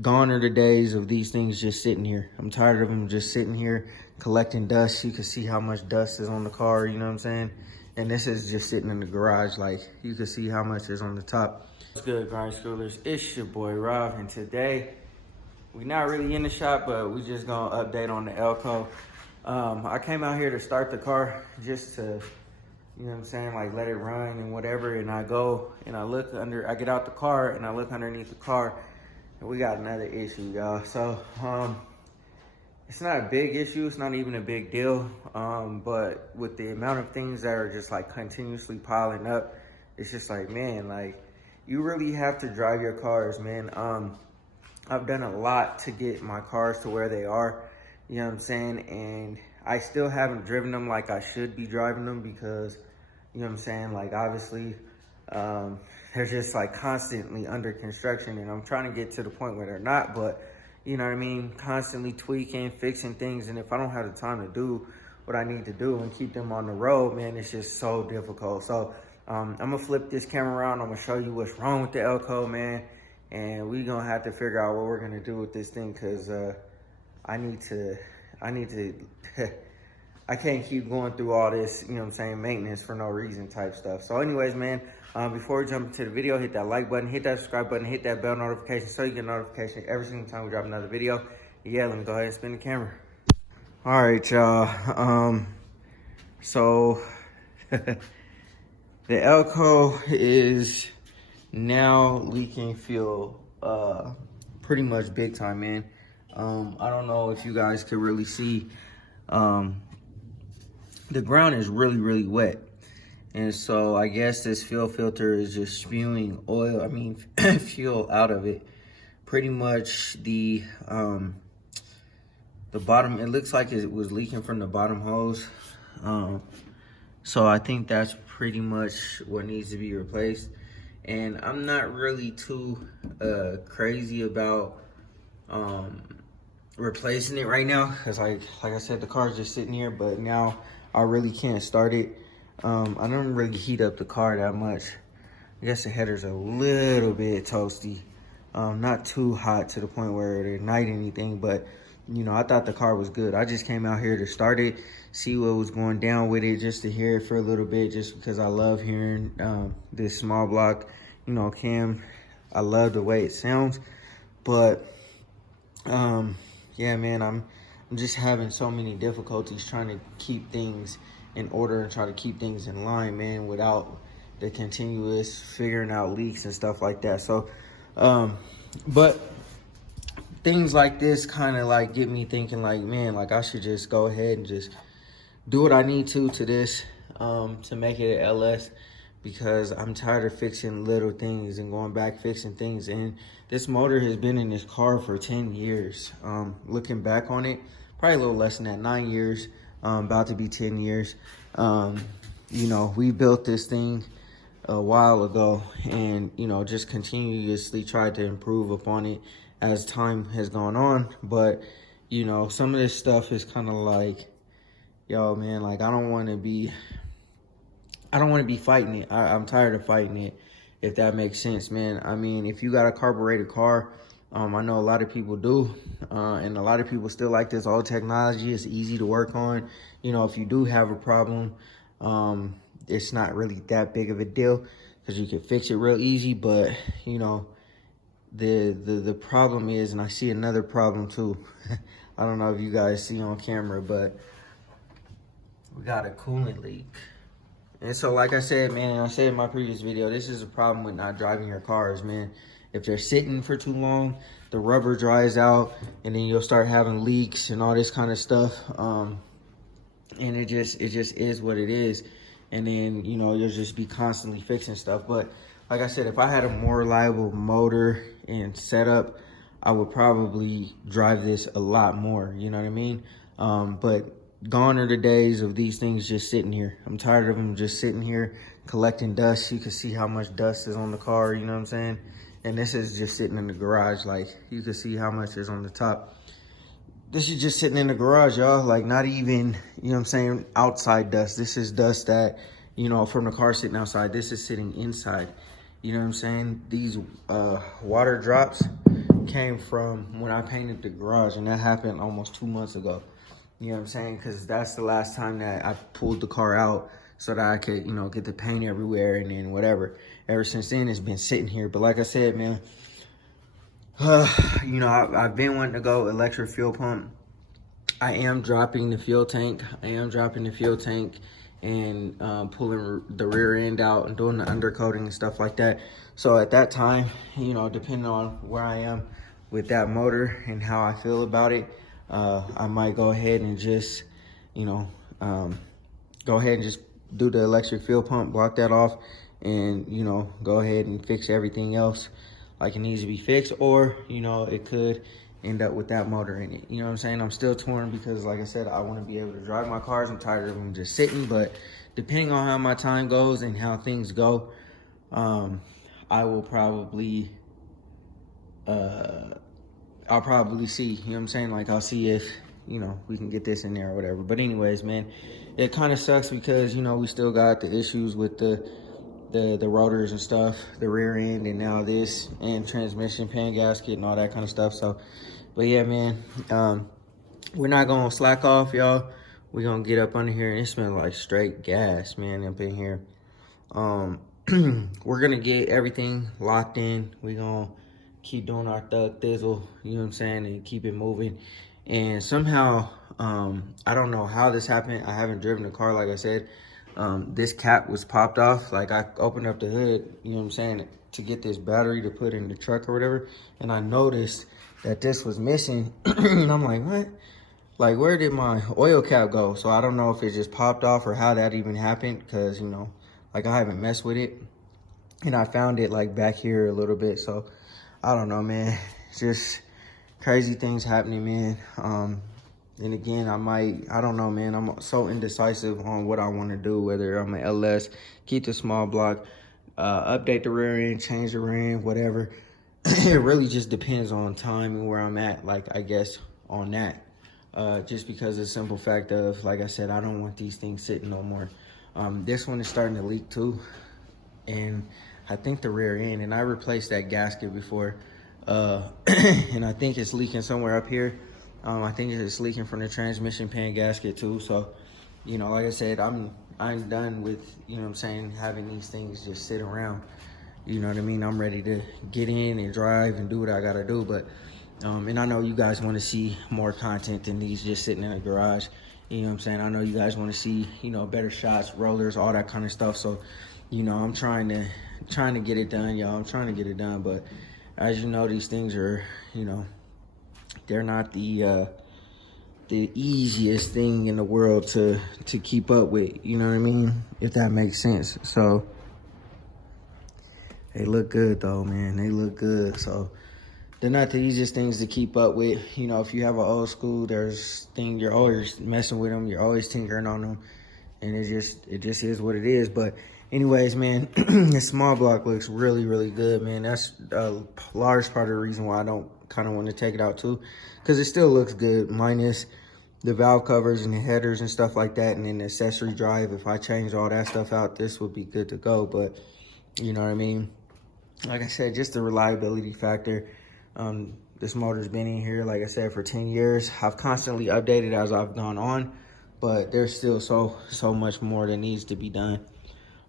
gone are the days of these things just sitting here. I'm tired of them just sitting here collecting dust. You can see how much dust is on the car, you know what I'm saying? And this is just sitting in the garage. Like, you can see how much is on the top. What's good, Grind Schoolers? It's your boy, Rob, and today, we're not really in the shop, but we just gonna update on the Elko. I came out here to start the car just to, you know what I'm saying, like let it run and whatever. And I go and I look under, I get out the car and I look underneath the car and we got another issue, y'all. So, it's not a big issue. It's not even a big deal. But with the amount of things that are just like continuously piling up, it's just like, man, like you really have to drive your cars, man. I've done a lot to get my cars to where they are, you know what I'm saying? And I still haven't driven them like I should be driving them because, you know what I'm saying? Like, obviously, they're just like constantly under construction and I'm trying to get to the point where they're not, but you know what I mean? Constantly tweaking, fixing things. And if I don't have the time to do what I need to do and keep them on the road, man, it's just so difficult. So I'm gonna flip this camera around. I'm gonna show you what's wrong with the Elko, man. And we're gonna have to figure out what we're gonna do with this thing because I need to, I can't keep going through all this, you know what I'm saying, maintenance for no reason type stuff. So anyways, man, before we jump into the video, hit that like button, hit that subscribe button, hit that bell notification so you get notification every single time we drop another video. Yeah, let me go ahead and spin the camera. All right, y'all. So the Elko is now leaking fuel pretty much big time, man. I don't know if you guys could really see. The ground is really wet. And so I guess this fuel filter is just spewing oil, fuel out of it. Pretty much the bottom, it looks like it was leaking from the bottom hose. So I think that's pretty much what needs to be replaced. And I'm not really too crazy about replacing it right now because like I said, the car's just sitting here, but now I really can't start it. I don't really heat up the car that much. I guess the header's a little bit toasty. Not too hot to the point where it ignite anything, but you know, I thought the car was good. I just came out here to start it, see what was going down with it, just to hear it for a little bit, just because I love hearing this small block, you know, cam. I love the way it sounds, but yeah, man, I'm just having so many difficulties trying to keep things in order and try to keep things in line, man, without the continuous figuring out leaks and stuff like that. So, but things like this kind of like get me thinking like, man, like I should just go ahead and just do what I need to this to make it an LS, because I'm tired of fixing little things and going back fixing things. And this motor has been in this car for 10 years. Looking back on it, probably a little less than that, 9 years, about to be 10 years. You know, we built this thing a while ago and, you know, just continuously tried to improve upon it as time has gone on. But, you know, some of this stuff is kind of like, yo, man, like I don't want to be fighting it. I'm tired of fighting it, if that makes sense, man. I mean, if you got a carbureted car, I know a lot of people do, and a lot of people still like this old technology. It's easy to work on. You know, if you do have a problem, it's not really that big of a deal because you can fix it real easy. But, you know, the problem is, and I see another problem too. I don't know if you guys see on camera, but we got a coolant leak. And so, like I said, man, I said in my previous video, this is a problem with not driving your cars, man. If they're sitting for too long, the rubber dries out, and then you'll start having leaks and all this kind of stuff. And it just is what it is. And then, you know, you'll just be constantly fixing stuff. But like I said, if I had a more reliable motor and setup, I would probably drive this a lot more, you know what I mean? But gone are the days of these things just sitting here. I'm tired of them just sitting here collecting dust. You can see how much dust is on the car, you know what I'm saying? And this is just sitting in the garage. Like, you can see how much is on the top. This is just sitting in the garage, y'all. Like, not even, you know what I'm saying, outside dust. This is dust that, you know, from the car sitting outside. This is sitting inside. You know what I'm saying? These water drops came from when I painted the garage, and that happened almost 2 months ago. You know what I'm saying? Because that's the last time that I pulled the car out so that I could, you know, get the paint everywhere and then whatever. Ever since then, it's been sitting here. But like I said, man, you know, I've been wanting to go electric fuel pump. I am dropping the fuel tank. And pulling the rear end out and doing the undercoating and stuff like that. So at that time, you know, depending on where I am with that motor and how I feel about it, I might go ahead and just, you know, go ahead and just do the electric fuel pump, block that off, and, you know, go ahead and fix everything else like it needs to be fixed. Or, you know, it could end up with that motor in it. You know what I'm saying? I'm still torn because, like I said, I want to be able to drive my cars. I'm tired of them just sitting. But depending on how my time goes and how things go, I will probably, I'll probably see, you know what I'm saying? Like, I'll see if, you know, we can get this in there or whatever. But anyways, man, it kind of sucks because, you know, we still got the issues with the rotors and stuff, the rear end, and now this, and transmission pan gasket and all that kind of stuff. So, but yeah, man, we're not gonna slack off, y'all. We're gonna get up under here, and it smells like straight gas, man, up in here. We're gonna get everything locked in. We're gonna keep doing our thug thizzle, you know what I'm saying, and keep it moving. And somehow, I don't know how this happened. I haven't driven the car, like I said. This cap was popped off. Like, I opened up the hood, you know what I'm saying, to get this battery to put in the truck or whatever. And I noticed that this was missing. And I'm like, what? Like, where did my oil cap go? So I don't know if it just popped off or how that even happened. Because, you know, like, I haven't messed with it. And I found it, like, back here a little bit. So I don't know, man. Just crazy things happening, man. And again, I don't know, man. I'm so indecisive on what I want to do, whether I'm an LS, keep the small block, update the rear end, change the rear end, whatever. It really just depends on time and where I'm at, like, I guess, on that. Just because of the simple fact of, like I said, I don't want these things sitting no more. This one is starting to leak too. And I think the rear end, and I replaced that gasket before. And I think it's leaking somewhere up here. I think it's leaking from the transmission pan gasket too. So, you know, like I said, I'm done with, you know what I'm saying, having these things just sit around. You know what I mean? I'm ready to get in and drive and do what I gotta do. But, and I know you guys want to see more content than these just sitting in a garage. You know what I'm saying? I know you guys want to see, you know, better shots, rollers, all that kind of stuff. So, you know, I'm trying to get it done, y'all. I'm trying to get it done. But as you know, these things are, you know, they're not the easiest thing in the world to keep up with, you know what I mean? If that makes sense. So they look good though, man. They look good. So they're not the easiest things to keep up with. You know, if you have an old school, there's things you're always messing with them, you're always tinkering on them, and it just is what it is. But anyways, man, this small block looks really, really good, man. That's a large part of the reason why I don't kind of want to take it out too, because it still looks good, minus the valve covers and the headers and stuff like that, and then the accessory drive. If I change all that stuff out, this would be good to go. But you know what I mean? Like I said, just the reliability factor. This motor's been in here, like I said, for 10 years. I've constantly updated as I've gone on, but there's still so much more that needs to be done.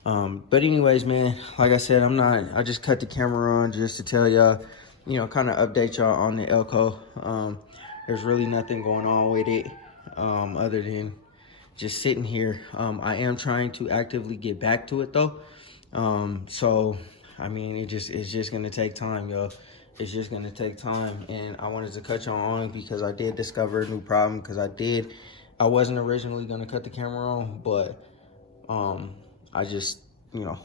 But anyways, man, like I said, I just cut the camera on just to tell y'all, you know, kind of update y'all on the Elko. There's really nothing going on with it, other than just sitting here. I am trying to actively get back to it though. So, I mean, it's just gonna take time, y'all. It's just gonna take time, and I wanted to cut y'all on because I did discover a new problem. Because I wasn't originally gonna cut the camera on, but I just, you know,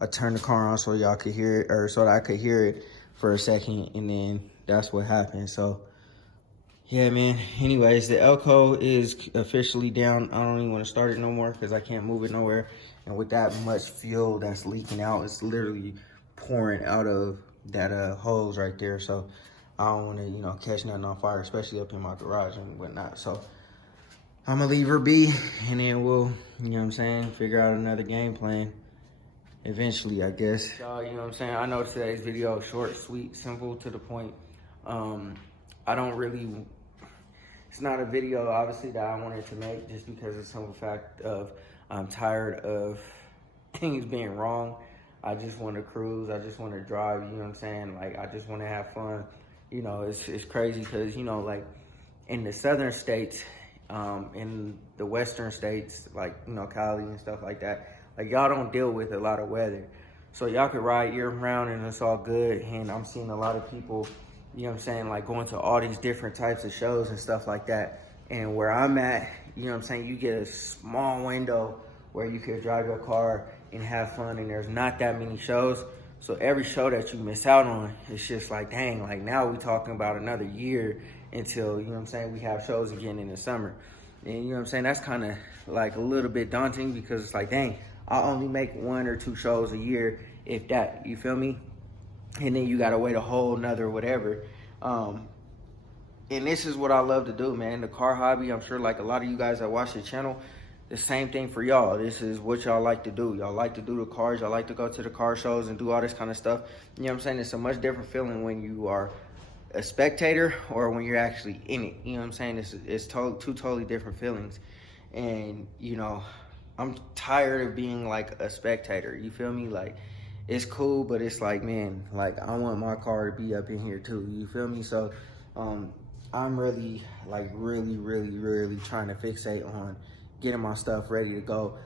I turned the car on so y'all could hear it, or so that I could hear it for a second, and then that's what happened. So yeah, man. Anyways, the Elko is officially down. I don't even want to start it no more because I can't move it nowhere. And with that much fuel that's leaking out, it's literally pouring out of that hose right there. So I don't want to, you know, catch nothing on fire, especially up in my garage and whatnot. So I'm gonna leave her be, and then we'll, you know what I'm saying, figure out another game plan eventually, I guess. Y'all, you know what I'm saying? I know today's video is short, sweet, simple, to the point. I don't really, it's not a video obviously that I wanted to make, just because of the simple fact of I'm tired of things being wrong. I just want to cruise. I just want to drive. You know what I'm saying? Like, I just want to have fun. You know, it's crazy because, you know, like in the southern states, in the western states, like, you know, Cali and stuff like that, like, y'all don't deal with a lot of weather. So y'all could ride year round and it's all good. And I'm seeing a lot of people, you know what I'm saying, like going to all these different types of shows and stuff like that. And where I'm at, you know what I'm saying, you get a small window where you could drive your car and have fun, and there's not that many shows. So every show that you miss out on, it's just like, dang, like now we talking about another year until, you know what I'm saying, we have shows again in the summer. And you know what I'm saying, that's kind of like a little bit daunting, because it's like, dang, I only make 1 or 2 shows a year, if that, you feel me? And then you gotta wait a whole nother whatever. And this is what I love to do, man. The car hobby, I'm sure like a lot of you guys that watch the channel, the same thing for y'all. This is what y'all like to do. Y'all like to do the cars. Y'all like to go to the car shows and do all this kind of stuff. You know what I'm saying? It's a much different feeling when you are a spectator or when you're actually in it. You know what I'm saying? It's two totally different feelings. And, you know, I'm tired of being like a spectator. You feel me? Like, it's cool, but it's like, man, like, I want my car to be up in here too. You feel me? So, I'm really, like, really trying to fixate on getting my stuff ready to go.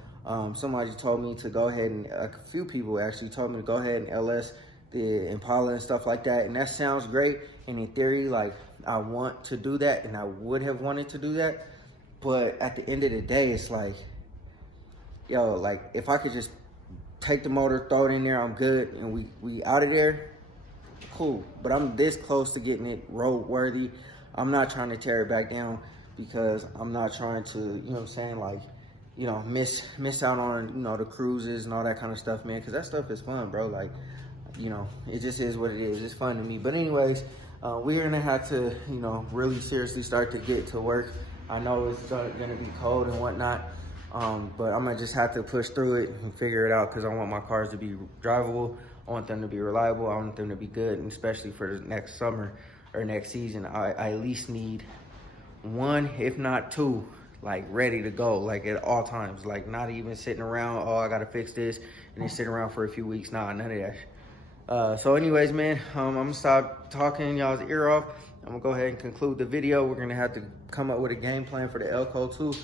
Somebody told me to go ahead and, a few people actually told me to go ahead and LS the Impala and stuff like that. And that sounds great. And in theory, like, I want to do that, and I would have wanted to do that. But at the end of the day, it's like, yo, like, if I could just take the motor, throw it in there, I'm good, and we out of there, cool. But I'm this close to getting it road worthy. I'm not trying to tear it back down, because I'm not trying to, you know what I'm saying, like, you know, miss out on, you know, the cruises and all that kind of stuff, man, because that stuff is fun, bro. Like, you know, it just is what it is. It's fun to me. But anyways, we're gonna have to, you know, really seriously start to get to work. I know it's gonna be cold and whatnot, but I'm gonna just have to push through it and figure it out, because I want my cars to be drivable. I want them to be reliable. I want them to be good, and especially for the next summer or next season, I at least need 1, if not 2, like, ready to go, like, at all times. Like, not even sitting around, oh, I gotta fix this, and then sit around for a few weeks. Nah, none of that. So anyways, man, I'm gonna stop talking y'all's ear off. I'm gonna go ahead and conclude the video. We're gonna have to come up with a game plan for the Elko too.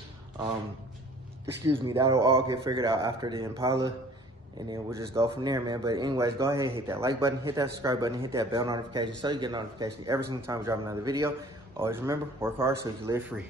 Excuse me, that'll all get figured out after the Impala, and then we'll just go from there, man. But anyways, go ahead and hit that like button, hit that subscribe button, hit that bell notification so you get notification every single time we drop another video. Always remember, work hard so you can live free.